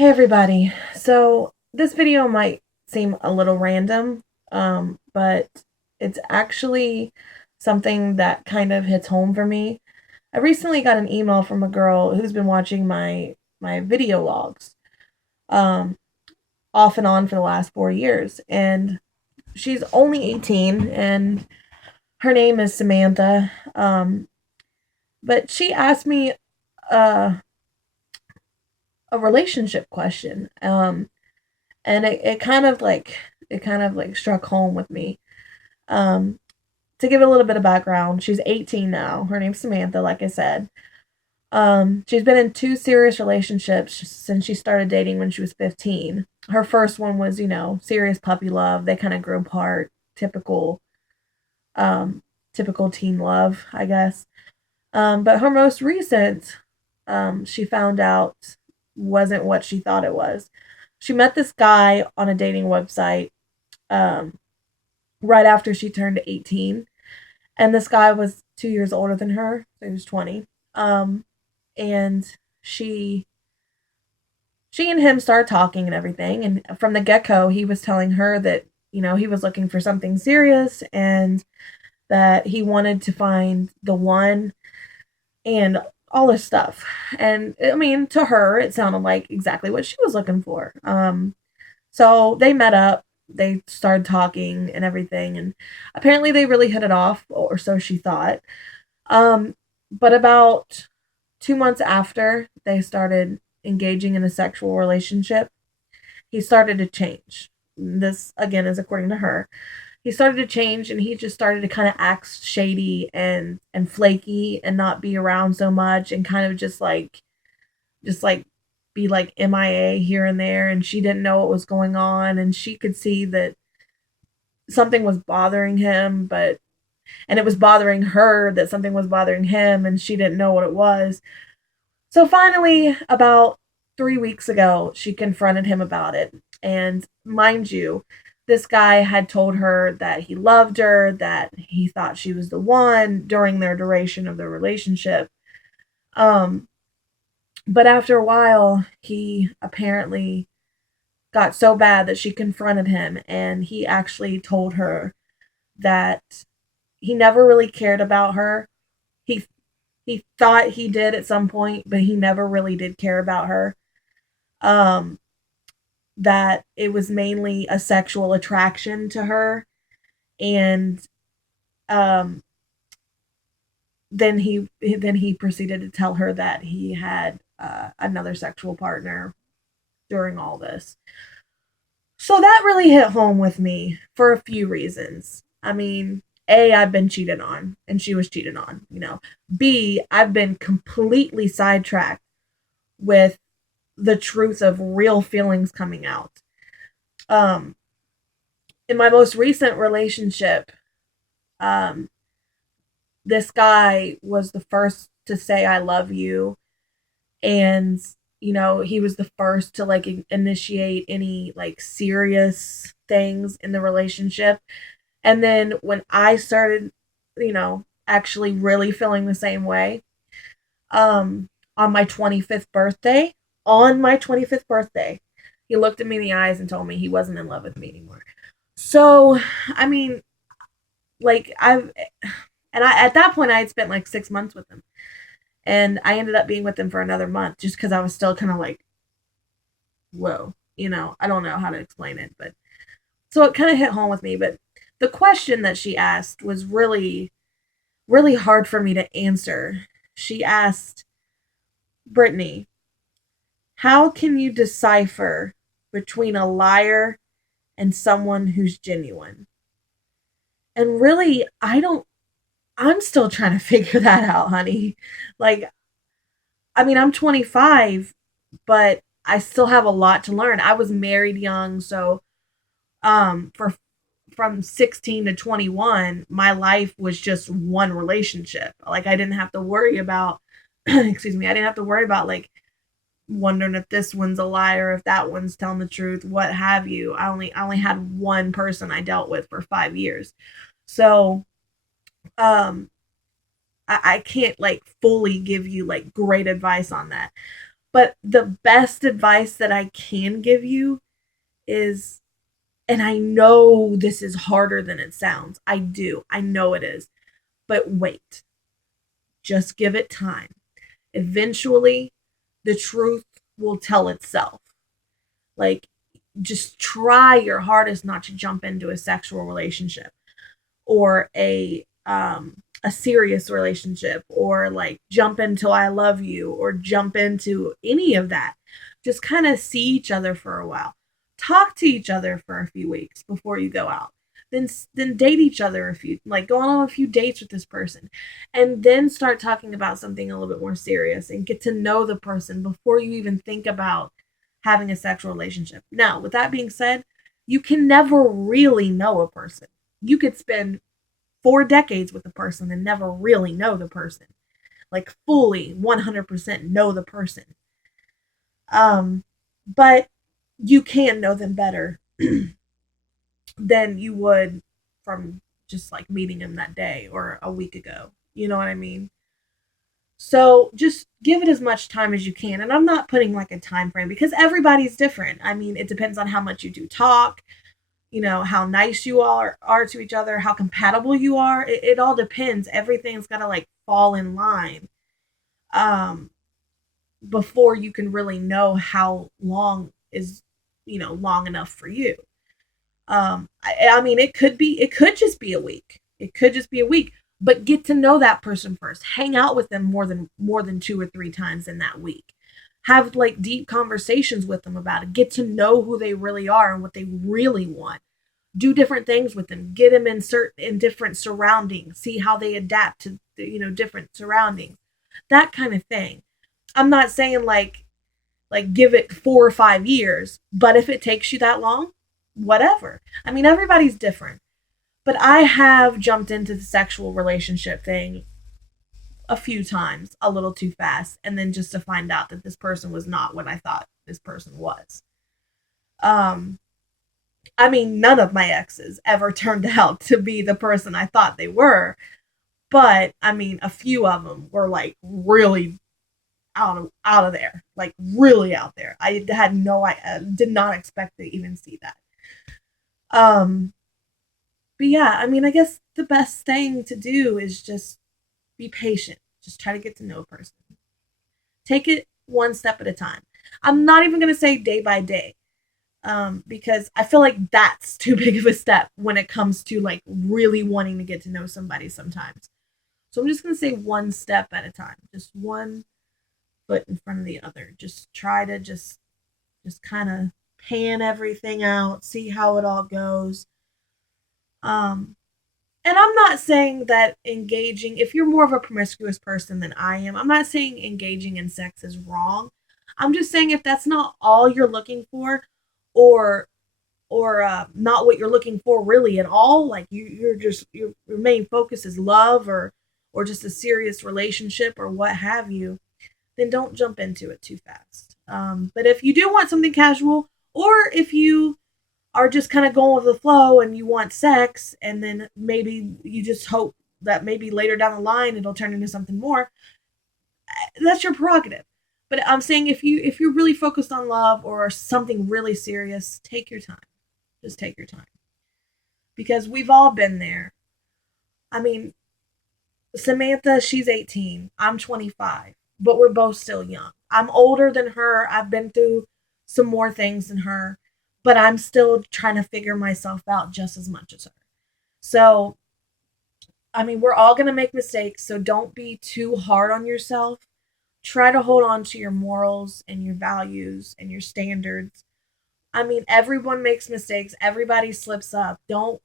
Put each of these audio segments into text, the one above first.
Hey everybody. So this video might seem a little random, but it's actually something that kind of hits home for me. I recently got an email from a girl who's been watching my video logs, um, off and on for the last 4 years, and she's only 18, and her name is Samantha. But she asked me uh, a relationship question. And it kind of like struck home with me. Um, to give a little bit of background, she's 18 now. Her name's Samantha, like I said. She's been in two serious relationships since she started dating when she was 15. Her first one was, serious puppy love. They kind of grew apart, um, typical teen love, I guess. But her most recent, she found out wasn't what she thought it was. She met this guy on a dating website, um, right after she turned 18. And this guy was 2 years older than her, so he was 20. Um, and she she and him started talking and everything. And from the get go, he was telling her that, he was looking for something serious and that he wanted to find the one and all this stuff. And I mean, to her, it sounded like exactly what she was looking for. So they met up, they started talking and everything, and apparently they really hit it off, or so she thought. But about 2 months after they started engaging in a sexual relationship, he started to change. This, again, is according to her. He started to change and he just started to kind of act shady and flaky and not be around so much and kind of just like be like MIA here and there, and she didn't know what was going on, and she could see that something was bothering him, and it was bothering her that something was bothering him, and she didn't know what it was. So finally, about 3 weeks ago, she confronted him about it. And mind you, this guy had told her that he loved her, that he thought she was the one during their duration of their relationship. Um, but after a while, he apparently got so bad that she confronted him, and he actually told her that he never really cared about her. He he thought he did at some point, but he never really did care about her. Um, that it was mainly a sexual attraction to her, and um, then he proceeded to tell her that he had another sexual partner during all this. So that really hit home with me for a few reasons. I mean, A, I've been cheated on, and she was cheated on. B, I've been completely sidetracked with the truth of real feelings coming out. Um, in my most recent relationship, um, this guy was the first to say I love you, and he was the first to like initiate any like serious things in the relationship. And then when I started, actually really feeling the same way, um on my 25th birthday, on my 25th birthday, he looked at me in the eyes and told me he wasn't in love with me anymore. So, I mean, like at that point I had spent like 6 months with him, and I ended up being with him for another month just cuz I was still kind of like, whoa, I don't know how to explain it, but so it kind of hit home with me. But the question that she asked was really, really hard for me to answer. She asked, Brittany, how can you decipher between a liar and someone who's genuine? And really, I'm still trying to figure that out, honey. Like, I mean, I'm 25, but I still have a lot to learn. I was married young, so for from 16 to 21, my life was just one relationship. Like I didn't have to worry about excuse me, I didn't have to worry about like wondering if this one's a liar, if that one's telling the truth, what have you. I only had one person I dealt with for 5 years. So, um I can't like fully give you like great advice on that. But the best advice that I can give you is, and I know this is harder than it sounds. I do. I know it is. But wait. Just give it time. Eventually, the truth will tell itself. Like, just try your hardest not to jump into a sexual relationship or a serious relationship, or like jump into I love you, or jump into any of that. Just kind of see each other for a while. Talk to each other for a few weeks before you go out. Then date each other a few, like go on a few dates with this person, and then start talking about something a little bit more serious and get to know the person before you even think about having a sexual relationship. Now, with that being said, you can never really know a person. You could spend 4 decades with a person and never really know the person, like fully 100% know the person. But you can know them better than you would from just like meeting them that day or a week ago. You know what I mean? So just give it as much time as you can. And I'm not putting like a time frame because everybody's different. I mean, it depends on how much you do talk, how nice you are to each other, how compatible you are. It all depends. Everything's got to like fall in line um before you can really know how long is long enough for you. I mean, it could just be a week. It could just be a week, but get to know that person first. Hang out with them more than 2 or 3 times in that week. Have like deep conversations with them about it. Get to know who they really are and what they really want. Do different things with them. Get them in different surroundings. See how they adapt to different surroundings. That kind of thing. I'm not saying like give it 4 or 5 years, but if it takes you that long, whatever. I mean, everybody's different. But I have jumped into the sexual relationship thing a few times a little too fast, and then just to find out that this person was not what I thought this person was. Um I mean, none of my exes ever turned out to be the person I thought they were, but I mean, a few of them were like really out of there, like really out there. I did not expect to even see that. Um, but yeah, I mean, I guess the best thing to do is just be patient. Just try to get to know a person. Take it one step at a time. I'm not even gonna say day by day, because I feel like that's too big of a step when it comes to like really wanting to get to know somebody sometimes. So I'm just gonna say one step at a time, just one foot in front of the other. Just try to just kind of pan everything out, see how it all goes. Um, and I'm not saying that engaging, if you're more of a promiscuous person than I am, I'm not saying engaging in sex is wrong. I'm just saying if that's not all you're looking for, or not what you're looking for really at all, like you're just your main focus is love, or just a serious relationship or what have you, then don't jump into it too fast. But if you do want something casual, or if you are just kind of going with the flow and you want sex, and then maybe you just hope that maybe later down the line it'll turn into something more, that's your prerogative. But I'm saying if you're really focused on love or something really serious, take your time. Just take your time. Because we've all been there. I mean, Samantha, she's 18. I'm 25, but we're both still young. I'm older than her. I've been through some more things than her, but I'm still trying to figure myself out just as much as her. So, I mean, we're all going to make mistakes, so don't be too hard on yourself. Try to hold on to your morals and your values and your standards. I mean, everyone makes mistakes. Everybody slips up. Don't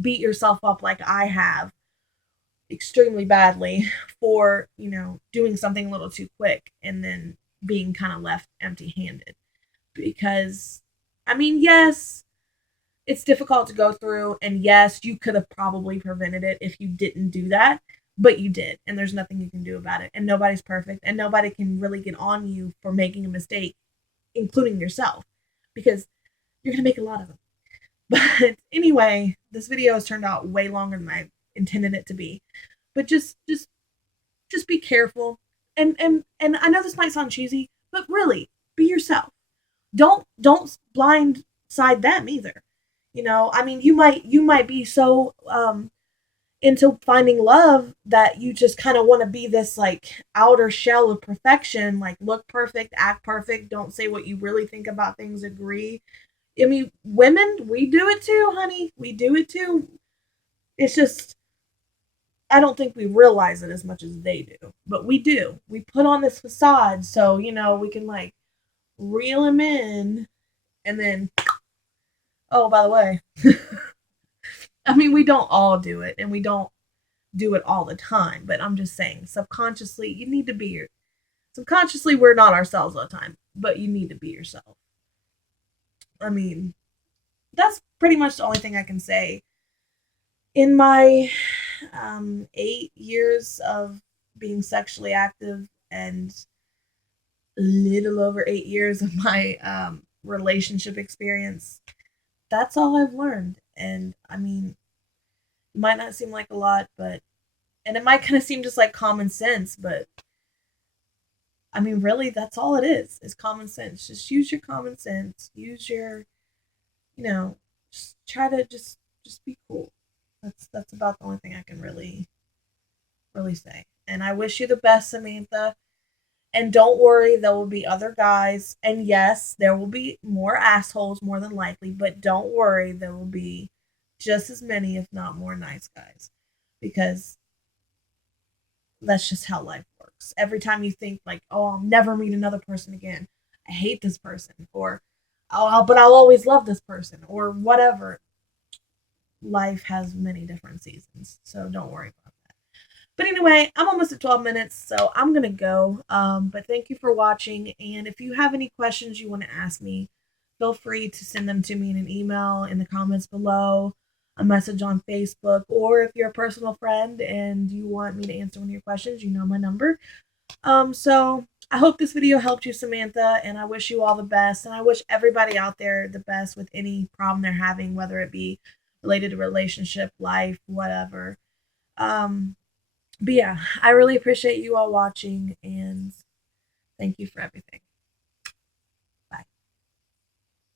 beat yourself up like I have extremely badly for, doing something a little too quick and then being kind of left empty-handed. Because I mean, yes, it's difficult to go through, and yes, you could have probably prevented it if you didn't do that, but you did, and there's nothing you can do about it. And nobody's perfect, and nobody can really get on you for making a mistake, including yourself, because you're going to make a lot of them. But anyway, this video has turned out way longer than I intended it to be. But just be careful. And I know this might sound cheesy, But really, be yourself. Don't blindside them either. I mean, you might be so into finding love that you just kind of want to be this like outer shell of perfection, like look perfect, act perfect, don't say what you really think about things, agree. I mean, women, we do it too, honey. We do it too. It's just I don't think we realize it as much as they do, but we do. We put on this facade so we can like reel them in, and then oh, by the way, I mean we don't all do it, and we don't do it all the time. But I'm just saying, subconsciously, you need to be your. Subconsciously, we're not ourselves all the time, but you need to be yourself. I mean, that's pretty much the only thing I can say. In my 8 years of being sexually active and a little over 8 years of my relationship experience, that's all I've learned. And I mean, it might not seem like a lot, but, and it might kind of seem just like common sense, but I mean, really, that's all it is common sense. Just use your common sense. Use your, you know, just try to just be cool. That's about the only thing I can really say. And I wish you the best, Samantha. And don't worry, there will be other guys. And yes, there will be more assholes more than likely, but don't worry, there will be just as many, if not more, nice guys. Because that's just how life works. Every time you think like, "Oh, I'll never meet another person again. I hate this person," or "Oh, but I'll always love this person," or whatever. Life has many different seasons, so don't worry about that. But anyway, I'm almost at 12 minutes, so I'm gonna go. But thank you for watching, and if you have any questions you want to ask me, feel free to send them to me in an email in the comments below, a message on Facebook, or if you're a personal friend and you want me to answer one of your questions, you know my number. So I hope this video helped you, Samantha, and I wish you all the best. And I wish everybody out there the best with any problem they're having, whether it be related to relationship, life, whatever. But yeah, I really appreciate you all watching, and thank you for everything.